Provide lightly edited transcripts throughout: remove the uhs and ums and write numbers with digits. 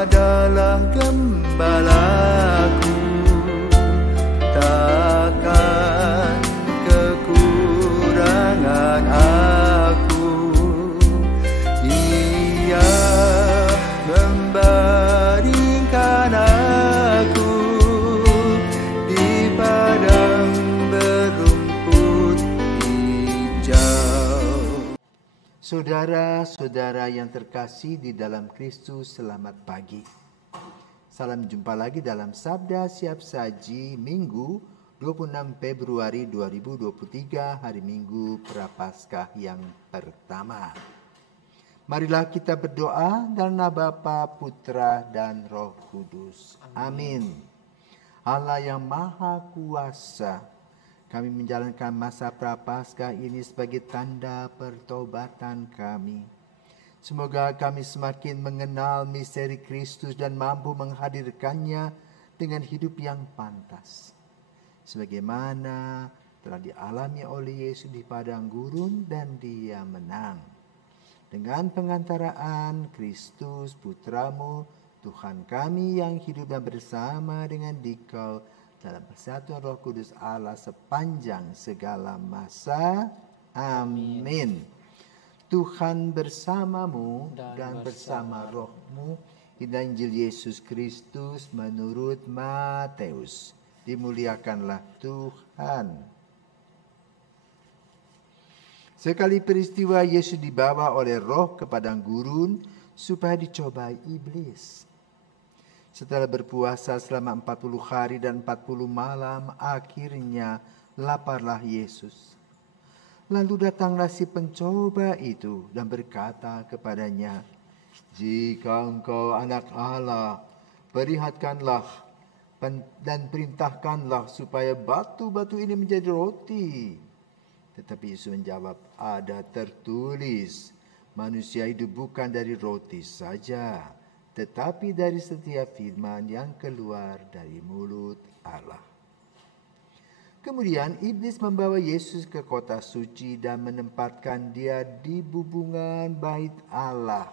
adalah gembalaku, takkan kekurangan aku. Ia membaringkan aku di padang berumput hijau. Saudara-saudara yang terkasih di dalam Kristus, selamat pagi. Salam jumpa lagi dalam Sabda Siap Saji Minggu 26 Februari 2023, hari Minggu Prapaskah yang pertama. Marilah kita berdoa dalam nama Bapa, Putra, dan Roh Kudus. Amin. Allah yang Maha Kuasa, kami menjalankan masa Prapaskah ini sebagai tanda pertobatan kami. Semoga kami semakin mengenal misteri Kristus dan mampu menghadirkannya dengan hidup yang pantas, sebagaimana telah dialami oleh Yesus di padang gurun dan Dia menang. Dengan pengantaraan Kristus Putramu, Tuhan kami yang hidup dan bersama dengan Dikau dalam persatuan Roh Kudus Allah sepanjang segala masa. Amin. Tuhan bersamamu dan bersama rohmu. Inilah Injil Yesus Kristus menurut Matius. Dimuliakanlah Tuhan. Sekali peristiwa Yesus dibawa oleh Roh ke padang gurun supaya dicobai iblis. Setelah berpuasa selama 40 hari dan 40 malam, akhirnya laparlah Yesus. Lalu datanglah si pencoba itu dan berkata kepadanya, "Jika engkau anak Allah, perlihatkanlah dan perintahkanlah supaya batu-batu ini menjadi roti." Tetapi Yesus menjawab, "Ada tertulis, manusia hidup bukan dari roti saja, tetapi dari setiap firman yang keluar dari mulut Allah." Kemudian iblis membawa Yesus ke kota suci dan menempatkan Dia di bubungan bait Allah.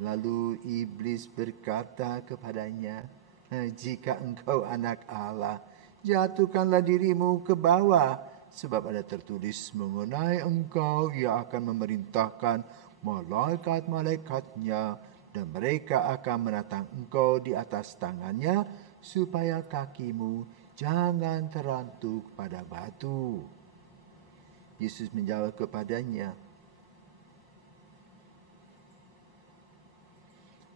Lalu iblis berkata kepadanya, "Jika engkau anak Allah, jatuhkanlah dirimu ke bawah, sebab ada tertulis mengenai engkau, Ia akan memerintahkan malaikat-malaikatnya, dan mereka akan menatang engkau di atas tangannya, supaya kakimu jangan terantuk pada batu." Yesus menjawab kepadanya,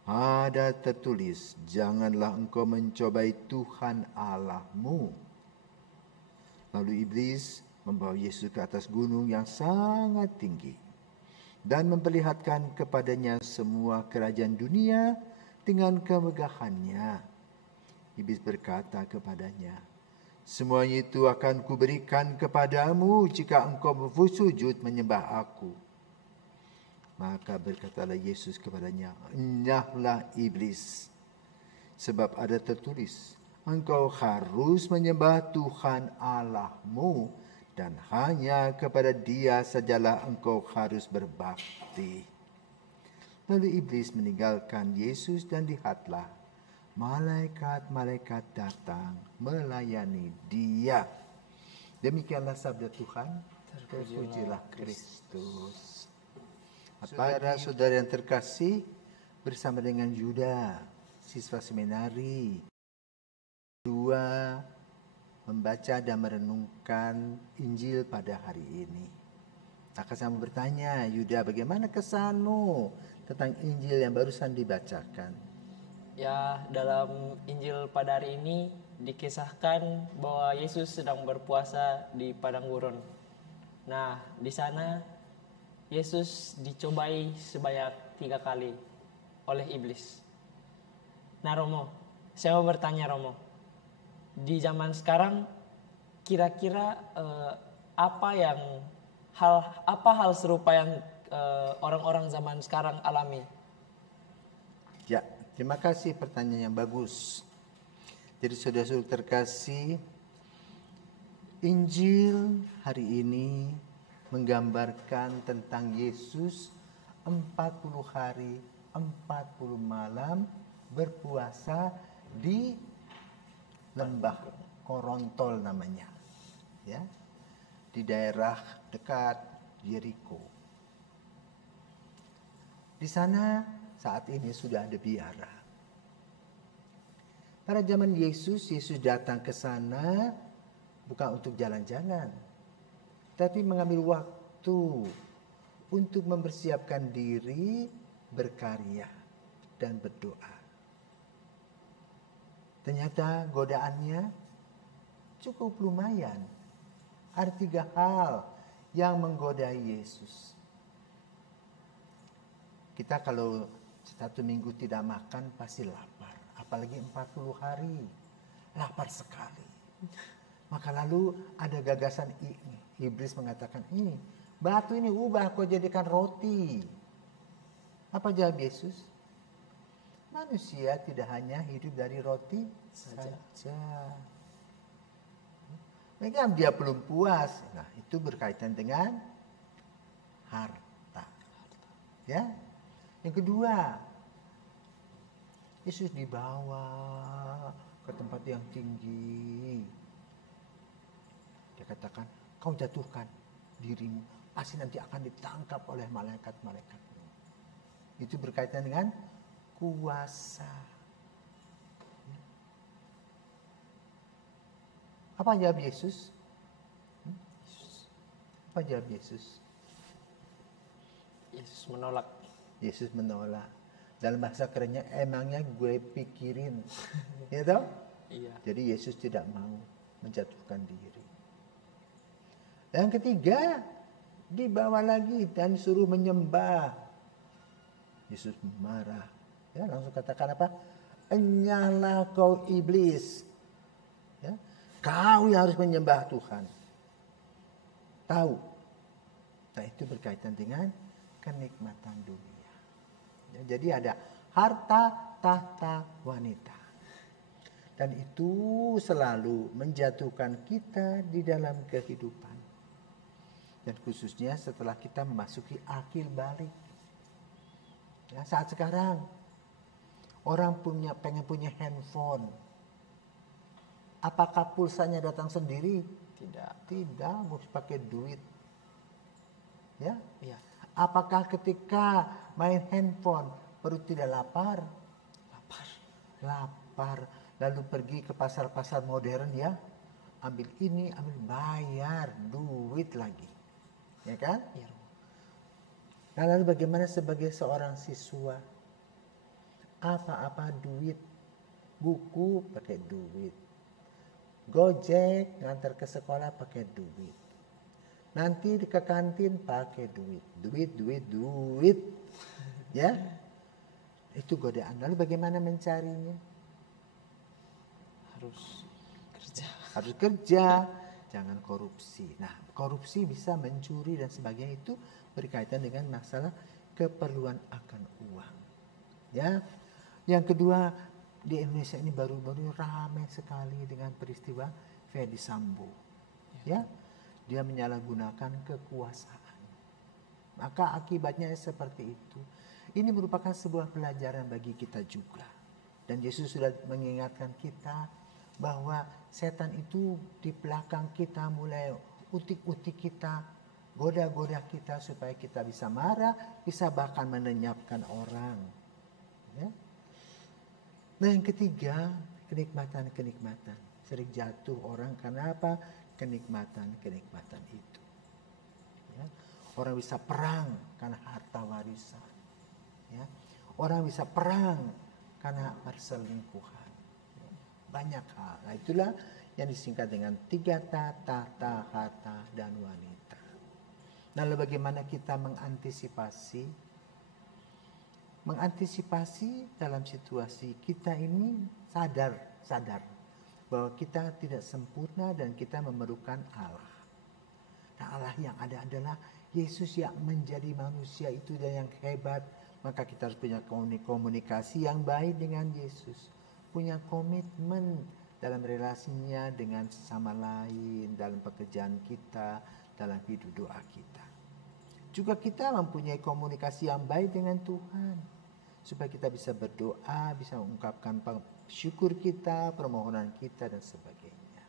"Ada tertulis, janganlah engkau mencobai Tuhan Allahmu." Lalu iblis membawa Yesus ke atas gunung yang sangat tinggi dan memperlihatkan kepadanya semua kerajaan dunia dengan kemegahannya. Iblis berkata kepadanya, "Semuanya itu akan kuberikan kepadamu jika engkau bersujud menyembah aku." Maka berkatalah Yesus kepadanya, "Enyahlah iblis, sebab ada tertulis, engkau harus menyembah Tuhan Allahmu, dan hanya kepada Dia sajalah engkau harus berbakti." Lalu iblis meninggalkan Yesus dan lihatlah, malaikat-malaikat datang melayani Dia. Demikianlah sabda Tuhan. Terpujilah Kristus. Saudara-saudara yang terkasih, bersama dengan Yuda, siswa seminari, dua membaca dan merenungkan Injil pada hari ini. Akan saya bertanya, Yuda, bagaimana kesanmu tentang Injil yang barusan dibacakan? Ya, dalam Injil pada hari ini dikisahkan bahwa Yesus sedang berpuasa di padang gurun. Nah, di sana Yesus dicobai sebanyak 3 kali oleh iblis. Nah, Romo, saya mau bertanya, Romo, di zaman sekarang kira-kira apa hal serupa yang orang-orang zaman sekarang alami? Ya, terima kasih, pertanyaan yang bagus. Jadi saudara-saudara terkasih, Injil hari ini menggambarkan tentang Yesus 40 hari, 40 malam berpuasa di lembah Korontol namanya, ya, di daerah dekat Yeriko. Di sana saat ini sudah ada biara. Pada zaman Yesus datang ke sana bukan untuk jalan-jalan, tapi mengambil waktu untuk mempersiapkan diri, berkarya, dan berdoa. Ternyata godaannya cukup lumayan. Ada 3 hal yang menggodai Yesus. Kita kalau 1 minggu tidak makan pasti lapar. Apalagi 40 hari. Lapar sekali. Maka lalu ada gagasan iblis mengatakan, ini batu ini ubah kau jadikan roti. Apa jawab Yesus? Manusia tidak hanya hidup dari roti saja. Mereka dia belum puas. Nah, itu berkaitan dengan harta. Ya. Yang kedua, Yesus dibawa ke tempat yang tinggi. Dia katakan, kau jatuhkan dirimu, pasti nanti akan ditangkap oleh malaikat-malaikat. Itu berkaitan dengan kuasa. Apa jawab Yesus? Apa jawab Yesus? Yesus menolak. Yesus menolak. Dalam bahasa kerennya, emangnya gue pikirin. Ya toh? Iya. Jadi Yesus tidak mau menjatuhkan diri. Yang ketiga, dibawa lagi dan suruh menyembah. Yesus marah. Ya, langsung katakan apa? Enyahlah kau iblis. Ya, kau yang harus menyembah Tuhan. Tahu. Nah, itu berkaitan dengan kenikmatan dunia. Ya, jadi ada harta, tahta, wanita. Dan itu selalu menjatuhkan kita di dalam kehidupan. Dan khususnya setelah kita memasuki akhir balik. Ya, saat sekarang orang pengen punya handphone. Apakah pulsanya datang sendiri? Tidak, harus pakai duit. Ya? Iya. Apakah ketika main handphone perut tidak lapar? Lapar. Lalu pergi ke pasar-pasar modern ya, ambil ini, ambil bayar, duit lagi. Ya kan? Iya. Nah, lalu bagaimana sebagai seorang siswa? Apa-apa duit. Buku pakai duit. Gojek ngantar ke sekolah pakai duit. Nanti ke kantin pakai duit. Duit. Ya. Itu godaan. Lalu bagaimana mencarinya? Harus kerja. Jangan korupsi. Nah, korupsi bisa mencuri dan sebagainya, itu berkaitan dengan masalah keperluan akan uang. Ya. Yang kedua, di Indonesia ini baru-baru ramai sekali dengan peristiwa Ferdy Sambo. Ya. Dia menyalahgunakan kekuasaan. Maka akibatnya seperti itu. Ini merupakan sebuah pelajaran bagi kita juga. Dan Yesus sudah mengingatkan kita bahwa setan itu di belakang kita mulai utik-utik kita, goda-goda kita supaya kita bisa marah, bisa bahkan melenyapkan orang. Ya. Nah, yang ketiga, kenikmatan-kenikmatan. Sering jatuh orang karena apa? Kenikmatan-kenikmatan itu. Ya. Orang bisa perang karena harta warisan. Ya. Orang bisa perang karena perselingkuhan. Banyak hal. Nah, itulah yang disingkat dengan 3 tahta, harta, dan wanita. Nah, lalu bagaimana kita mengantisipasi? Mengantisipasi dalam situasi kita ini sadar bahwa kita tidak sempurna dan kita memerlukan Allah. Nah, Allah yang ada adalah Yesus yang menjadi manusia itu dan yang hebat. Maka kita harus punya komunikasi yang baik dengan Yesus. Punya komitmen dalam relasinya dengan sesama lain, dalam pekerjaan kita, dalam hidup doa kita. Juga kita mempunyai komunikasi yang baik dengan Tuhan. supaya kita bisa berdoa, bisa mengungkapkan syukur kita, permohonan kita dan sebagainya.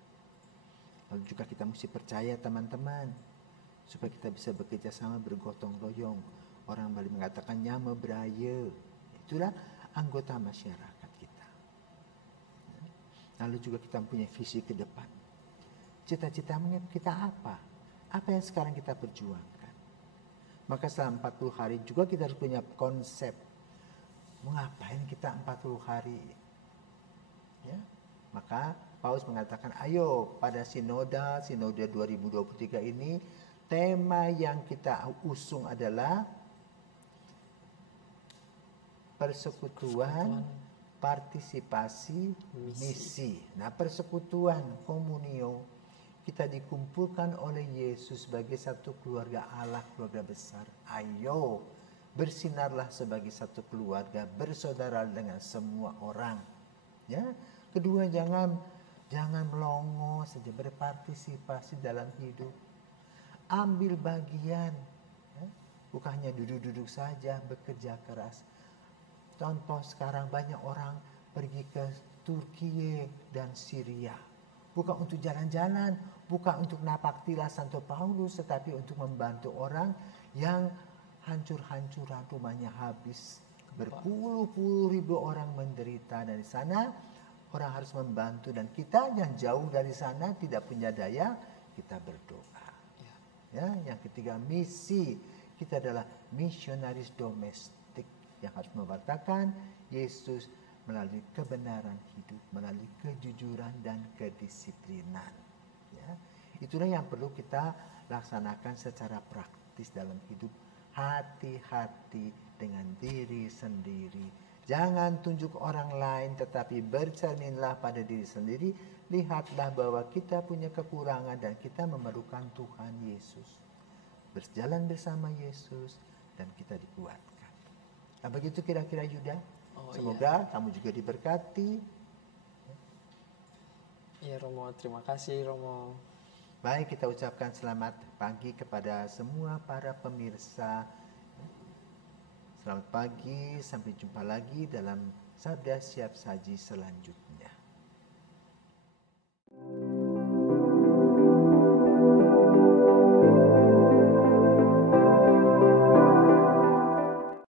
Lalu juga kita mesti percaya teman-teman, supaya kita bisa bekerja sama, bergotong royong. Orang Bali mengatakan nyama beraya. Itulah anggota masyarakat kita. Lalu juga kita punya visi ke depan. Cita-citanya kita apa? Apa yang sekarang kita perjuangkan? Maka selama 40 hari juga kita harus punya konsep. Mau ngapain kita 40 hari? Ya. Maka Paulus mengatakan, ayo pada sinode 2023 ini, tema yang kita usung adalah persekutuan, partisipasi, misi. Nah, persekutuan, komunio, kita dikumpulkan oleh Yesus sebagai satu keluarga Allah, keluarga besar. Ayo, bersinarlah sebagai satu keluarga, bersaudara dengan semua orang. Ya, kedua jangan melongo saja, berpartisipasi dalam hidup. Ambil bagian, ya. Bukan hanya duduk-duduk saja, bekerja keras. Contoh sekarang banyak orang pergi ke Turki dan Syria. Bukan untuk jalan-jalan, bukan untuk napak tilas Santo Paulus, tetapi untuk membantu orang yang hancur-hancuran, rumahnya habis. Berpuluh-puluh ribu orang menderita dari sana. Orang harus membantu, dan kita yang jauh dari sana tidak punya daya, kita berdoa. Ya, yang ketiga, misi. Kita adalah misionaris domestik yang harus memberitakan Yesus melalui kebenaran hidup, melalui kejujuran dan kedisiplinan. Ya, itulah yang perlu kita laksanakan secara praktis dalam hidup. Hati-hati dengan diri sendiri. Jangan tunjuk orang lain, tetapi bercerminlah pada diri sendiri. Lihatlah bahwa kita punya kekurangan dan kita memerlukan Tuhan Yesus. Berjalan bersama Yesus dan kita dikuatkan. Nah, begitu kira-kira Yuda. Semoga kamu juga diberkati. Ya Romo, terima kasih Romo. Baik, kita ucapkan selamat pagi kepada semua para pemirsa. Selamat pagi, sampai jumpa lagi dalam Sabda Siap Saji selanjutnya.